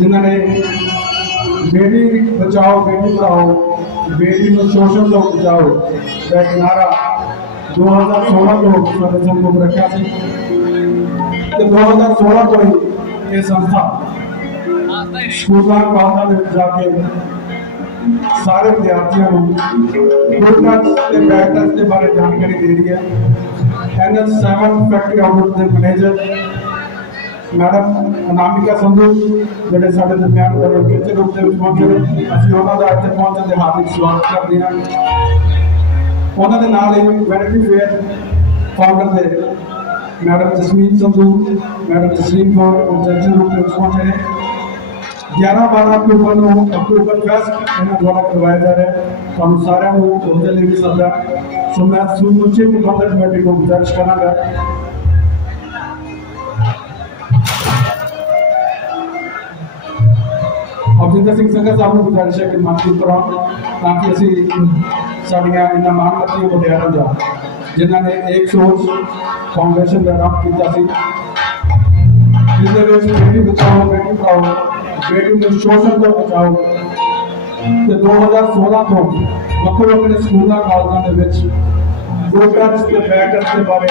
जिन्होंने बेटी बचाओ, बेटी पढ़ाओ, बेटी में शोषण तो बचाओ वह नारा हज़ार सोलह तो को रखा दो हज़ार सोलह तो ही ये संस्था स्कूलान भावना जाके सारे विद्यार्थियों के बारे जानकारी दे रही है। N S seven factory outlet manager madam ਅਨਾਮਿਕਾ ਸੰਧੂ ਜਿਹੜੇ ਸਾਡੇ ਦਰਮਿਆਨ ਬੜੇ ਕਿਤੇ ਰੂਪ ਦੇ ਵਿੱਚ ਪਹੁੰਚੇ ਨੇ ਅਸੀਂ ਉਹਨਾਂ ਦਾ ਇੱਥੇ ਪਹੁੰਚਣ ਦੇ ਹਾਰਦਿਕ ਸਵਾਗਤ ਕਰਦੇ ਹਾਂ ਉਹਨਾਂ ਦੇ ਨਾਲ ਹੀ ਵੈਨਿਟੀ ਫੇਅਰ ਫਾਊਂਡਰ ਦੇ ਮੈਡਮ ਜਸਮੀਤ ਸੰਧੂ ਮੈਡਮ ਜਸਮੀਤ ਕੌਰ ਉਹ ਜੱਜ ਰੂਪ ਦੇ ਵਿੱਚ ਪਹੁੰਚੇ ਨੇ 11 12 ਅਕਤੂਬਰ ਨੂੰ ਅਕਤੂਬਰ ਫੈਸਟ ਇਹਨਾਂ ਦੁਆਰਾ ਕਰਵਾਇਆ ਜਾ ਰਿਹਾ ਹੈ ਤੁਹਾਨੂੰ ਸਾਰਿਆਂ ਨੂੰ ਉਹਦੇ ਲਈ ਵੀ ਸੱਦਾ ਸੋ ਮੈਂ ਸਮੁੱਚੇ ਪ੍ਰਬੰਧਕ ਕਮੇਟੀ ਨੂੰ ਦਰਜ ਕਰਾਂਗਾ ਅਵਜਿੰਦਰ ਸਿੰਘ ਸੰਘਾ ਸਾਹਿਬ ਨੂੰ ਗੁਜ਼ਾਰਿਸ਼ ਹੈ ਕਿ ਮੰਤਰੀ ਕਰਾਉਣ ਤਾਂ ਕਿ ਅਸੀਂ ਸਾਡੀਆਂ ਇਹਨਾਂ ਮਾਨਵਤੀਆਂ ਮੁਟਿਆਰਾਂ ਦਾ ਜਿਨ੍ਹਾਂ ਨੇ ਇੱਕ ਸੋਚ ਫਾਊਂਡੇਸ਼ਨ ਦਾ ਨਾਮ ਕੀਤਾ ਸੀ। ਜਿਹਦੇ ਵਿੱਚ ਬੇਟੀ ਬਚਾਓ, ਬੇਟੀ ਪੜਾਓ ਬੇਟੀ ਨੂੰ ਸ਼ੋਸ਼ਣ ਤੋਂ ਬਚਾਓ ਤੇ 2016 ਤੋਂ ਵੱਖੋ ਵੱਖਰੇ ਸਕੂਲਾਂ, ਕਾਲਜਾਂ ਦੇ ਵਿੱਚ ਗੋਟਰਸ ਤੇ ਬੈਟਰਸ ਦੇ ਬਾਰੇ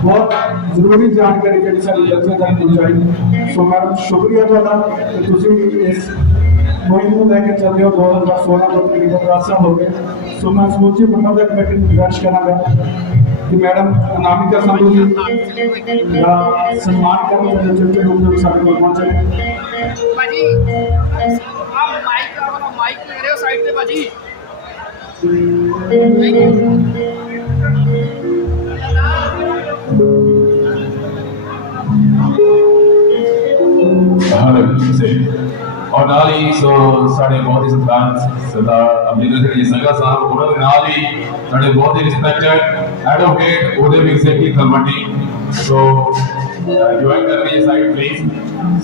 ਬਹੁਤ ਜ਼ਰੂਰੀ ਜਾਣਕਾਰੀ ਜਿਹੜੀ ਸਾਡੀ ਬੱਚਿਆਂ ਤੱਕ ਪਹੁੰਚਾਈ ਸੋ ਮੈਡਮ ਸ਼ੁਕਰੀਆ ਤੁਹਾਡਾ ਕਿ ਤੁਸੀਂ ਇਸ ਮੁਹਿੰਮ ਨੂੰ ਲੈ ਕੇ ਚੱਲਦੇ ਹੋ 2016 ਤੋਂ ਤਕਰੀਬਨ 10 ਸਾਲ ਹੋ ਗਏ ਸੋ ਮੈਂ ਸਮੁੱਚੀ ਪ੍ਰਬੰਧਕ ਕਮੇਟੀ ਨੂੰ ਗੁਜ਼ਾਰਿਸ਼ ਕਰਾਂਗਾ ਕਿ ਮੈਡਮ ਅਨਾਮਿਕਾ ਸੰਧੂ ਜੀ ਦਾ ਸਨਮਾਨ ਕਰਨ ਦੇ ਚੁੱਕੇ ਰੂਪ ਦੇ ਵਿੱਚ ਸਾਡੇ ਕੋਲ ਪਹੁੰਚੇ ਨੇ ਭਾਜੀ ਆ ਮਾਈਕ ਆਪਣਾ ਮਾਈਕ ਕਰਿਓ ਸਾਈਡ ਸੇ। ਔਰ ਨਾਲ ਹੀ ਸੋ ਸਾਡੇ ਬਹੁਤ ਹੀ ਸਤਿਕਾਰ ਸਰਦਾਰ ਅਮਰਿੰਦਰ ਸਿੰਘ ਜੀ ਸੰਘਾ ਸਾਹਿਬ, ਉਹਨਾਂ ਦੇ ਨਾਲ ਹੀ ਸਾਡੇ ਬਹੁਤ ਹੀ ਰਿਸਪੈਕਟਡ ਐਡਵੋਕੇਟ ਉਹਦੇ ਵੀ ਸੇਖੀ ਖਲਮੰਡੀ ਸੋ ਜੁਆਇਨ ਕਰ ਲਈ ਸਾਈਡ ਪਲੀਜ਼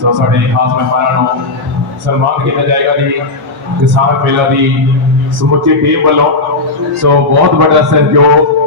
ਸੋ ਸਾਡੇ ਖਾਸ ਮਹਿਮਾਨਾਂ ਨੂੰ ਸਨਮਾਨ ਕੀਤਾ ਜਾਏਗਾ ਜੀ ਕਿਸਾਨ ਮੇਲਾ ਦੀ ਸਮੁੱਚੀ ਟੀਮ ਵੱਲੋਂ। ਸੋ ਬਹੁਤ ਵੱਡਾ ਸਹਿਯੋਗ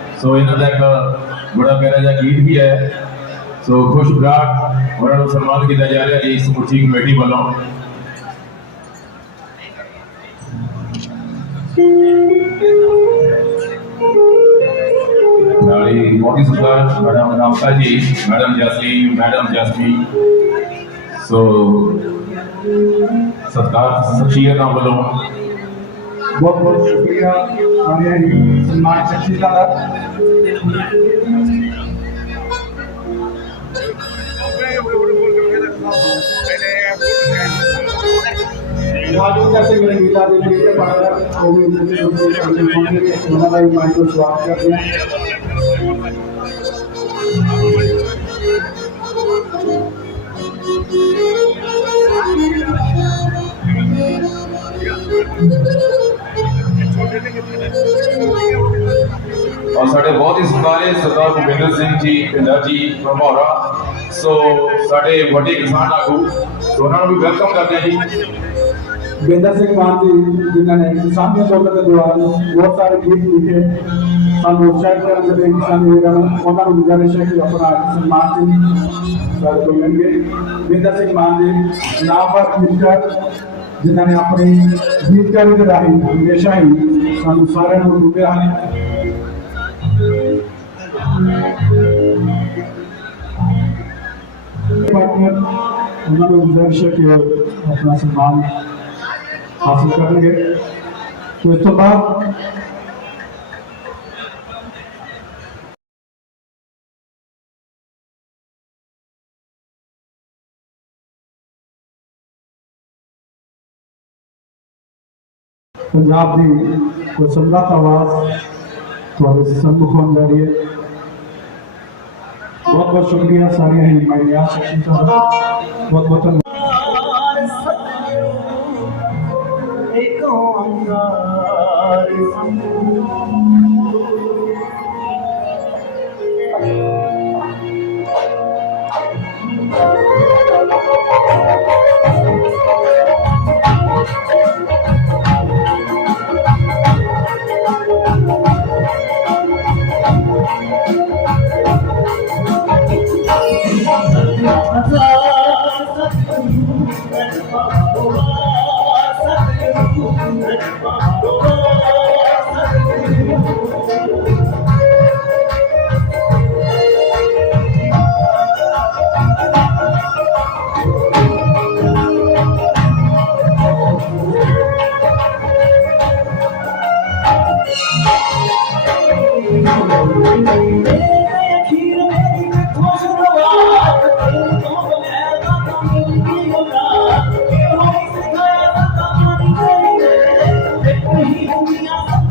ਸੋ ਇਹਨਾਂ ਦਾ ਇੱਕ ਬੜਾ ਪਿਆਰਾ ਜਿਹਾ ਗੀਤ ਵੀ ਹੈ ਸੋ ਖੁਸ਼ ਬਰਾੜ ਉਹਨਾਂ ਨੂੰ ਸਨਮਾਨ ਕੀਤਾ ਜਾ ਰਿਹਾ ਜੀ ਸਮੁੱਚੀ ਕਮੇਟੀ ਵੱਲੋਂ ਨਾਲ ਹੀ ਮੋਦੀ ਸਰਕਾਰ ਮੈਡਮ ਰਾਮਤਾ ਜੀ ਮੈਡਮ ਜਸਲੀ ਮੈਡਮ ਜਸਮੀ ਸੋ ਸਰਕਾਰ ਸਖੀਅਤਾਂ ਵੱਲੋਂ बहुत बहुत शुक्रिया। हमारे सम्मान शक्ति राजू, कैसे मेरे गीता देवी के पास तो स्वागत करते हैं। ਸਾਡੇ ਬਹੁਤ ਹੀ ਸਤਿਕਾਰਯੋਗ ਸਰਦਾਰ ਭੁਪਿੰਦਰ ਸਿੰਘ ਜੀ ਪਿੰਡਾ ਜੀ ਭਮੌਰਾ ਸੋ ਸਾਡੇ ਵੱਡੇ ਕਿਸਾਨ ਆਗੂ ਸੋ ਉਹਨਾਂ ਨੂੰ ਵੀ ਵੈਲਕਮ ਕਰਦੇ ਹਾਂ ਜੀ ਬੇਂਦਰ ਸਿੰਘ ਮਾਨ ਜੀ ਜਿਨ੍ਹਾਂ ਨੇ ਕਿਸਾਨੀ ਅੰਦੋਲਨ ਦੇ ਦੌਰਾਨ ਬਹੁਤ ਸਾਰੇ ਗੀਤ ਲਿਖੇ ਸਾਨੂੰ ਉਤਸ਼ਾਹਿਤ ਕਰਨ ਦੇ ਲਈ ਕਿਸਾਨੀ ਵੀਰਾਂ ਨੂੰ ਉਹਨਾਂ ਨੂੰ ਗੁਜ਼ਾਰਿਸ਼ ਹੈ ਕਿ ਆਪਣਾ ਸਨਮਾਨ ਜੀ ਸਾਡੇ ਕੋਲ ਮਿਲਣਗੇ ਬੇਂਦਰ ਸਿੰਘ ਮਾਨ ਜੀ ਨਾਮਵਰ ਗੀਤਕਾਰ ਜਿਨ੍ਹਾਂ ਨੇ ਆਪਣੀ उन्होंने उद्देश्य के अपना सम्मान हासिल करेंगे। तो इस तो बाद पंजाब की कोई समलत आवाज़ तो थोड़े सम्मुख होने जा रही है। बहुत बहुत शुक्रिया सानिया हिल माइया सचिन साहब बहुत बहुत धन्यवाद। Hold me up.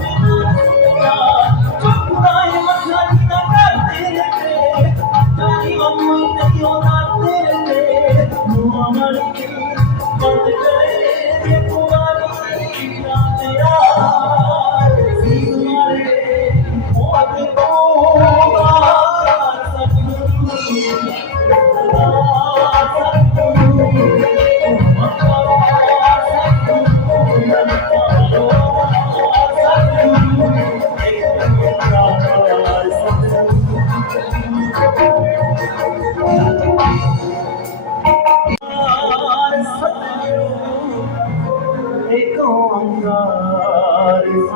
रिस